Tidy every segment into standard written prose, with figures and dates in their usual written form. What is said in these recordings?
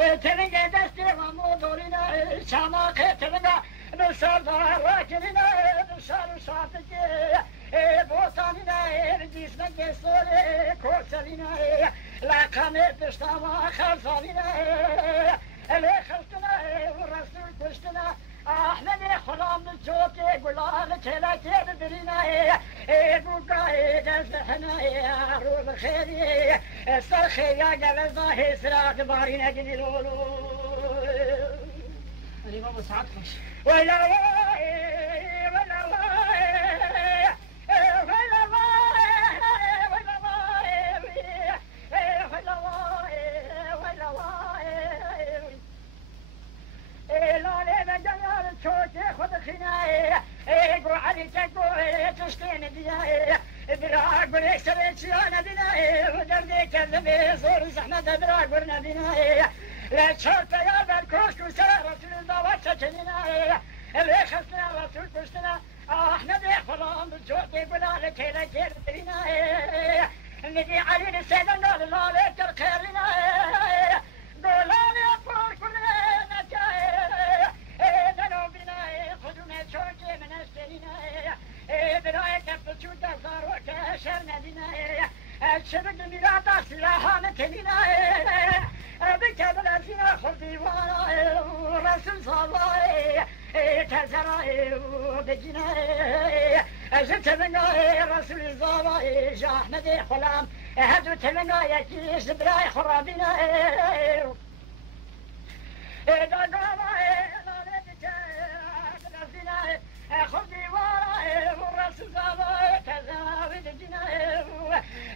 تلنگه دستی و مدورینه شماقه تلنگه نسر داره کنینه نسر شاتگه بوسانینه جسمه سوره کوسلینه لقمه پشتما خلصانینه الی خلصنه و رسول پشتنه احمد خلام جوک گلال کلکه ببرینه بوگاه دزحنه رو بخیری سر خیریا گوزا سرات بارینه گنی لولو علی بابا ساعت خوش ولا خود خناية قو عليك قو تشتين بياي براق بريكسر تشيانا بناي ودردي كذبي صور زحمة براق ورنا بناي لا تشوت يا بالكوشك وسار رسول الله وتشتناي اللي خسنا رسول كشتنا احمد خلام بالجوت يقول لك هلا كير بناي الذي علي السيدان قال الله لك الخير لنا قول يا فوق كلنا جاي دلو بناي خدونا شوكي من استرينا بناي كفت شو تزار وكشر ندينا الشبك ميراتا سلاحا متنينا بكبل ازينا خردي وانا رسول صلاة تزرعي وبجنا أجل تبناي رسول الزواء جا أحمد خلام هدو تبناي كيش براي خرابينا خذي وراي ورسول الله تزاوي دجناي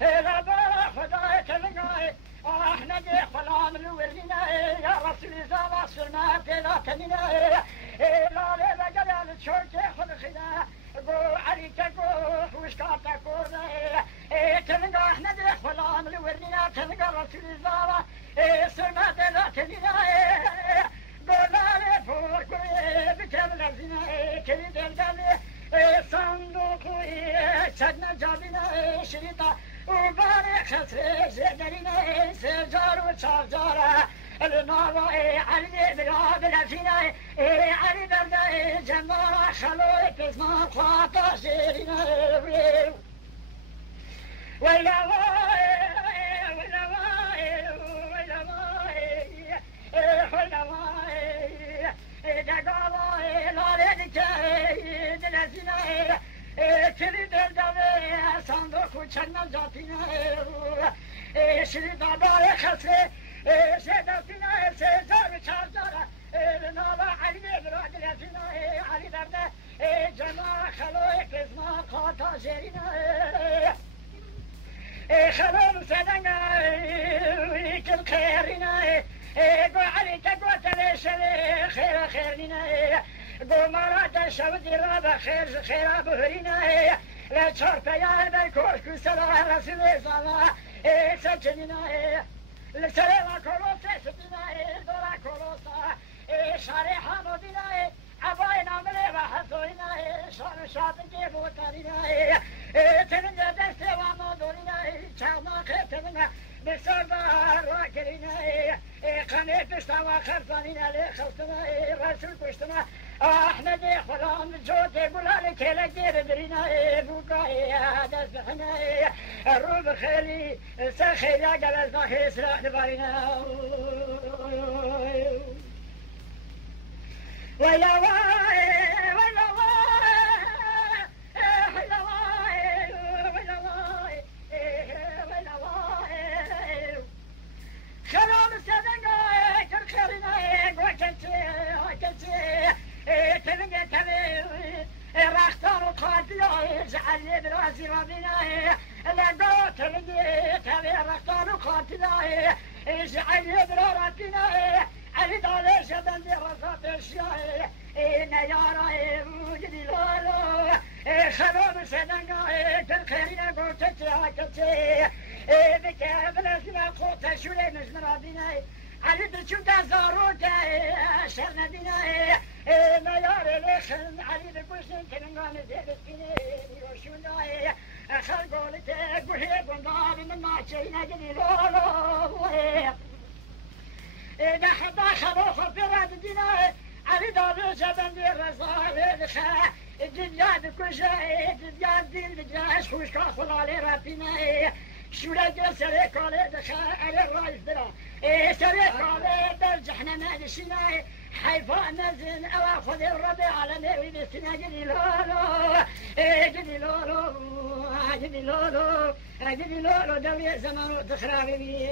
لا بلا خداي تلقاي احنا دي خلام الورينا يا رسول الله سلمى لا تمناي لا لا جلال شوكي خذ خدا قو عليك قو وش كاتكو تلقى احنا دي خلام الورينا تلقى رسول الله سلمى لا تمناي قولالي فوق بكامل الزنا كريد القلي صندوقي شدنا جابنا شريطة وبارك خسر زدرنا سجار وشارجارة النار علي بلاد الأفينة علي برداء جمارة خلوي بزمان خواطة شيرنا ويلا چند جاتینا شری دادای خسته شداتینا سزار چارجارا نالا علی براد لفینا علی درده جنا خلوی قسما خاطا شرینا خلوم سدنگا کل خیرینا گو علی تگو تلشل خیر خیرنا گو مراد شودی را بخیر خیرا بهرینا لا تشرب يا بالكوش سلام رسول الله سجننا السلام كولوس سجننا دورا كولوسا شارع حمودنا عباينا ملي وحسوينا شان شاطئ بوتارينا تنجا دست ومودورنا شاما خيتنا بسربار راكرينا قنيت استوى خرزانينا لخلصنا رسول كشتنا احنا دي خلام جوت يقول لك لا غير درينا بوقاي هذا سحنا الروب خيري سخير يا جلال ظاهر سلاح بارينا ويا واي ويا واي ويا واي ويا واي ويا واي خلام سدنگا كرخرينا وكنتي تبني تبي راختار قاتل جعل براسي ربنا لا قوت تبني تبي راختار قاتل جعل براسنا علي دالش بندي رصات الشاي نيارا وجدي لولو خراب سدنگا تلخيرنا قوتتي عكتي بكابل اسمع قوت شولي مزمرابينا علي بشو تزاروك شرنا بنا نيار لخن علي بكوشن كنغان زيبتيني يوشونا خلقولك قهيب ونضار من ماشينا جدي لولو نحطا خلوخ في راد دينا علي دابو جبن دي رزاوي دخا الدنيا بكل شيء الدنيا دين بجاش خوش كاخل علي رابينا شولا جسري كالي دخا علي الرايف درا سري كالي برجحنا مالشنا حيفا نزل أواخذ الربيع على نوي بسنا جدي لولو جدي لولو جدي لولو جدي لولو دوري زمان تخرابي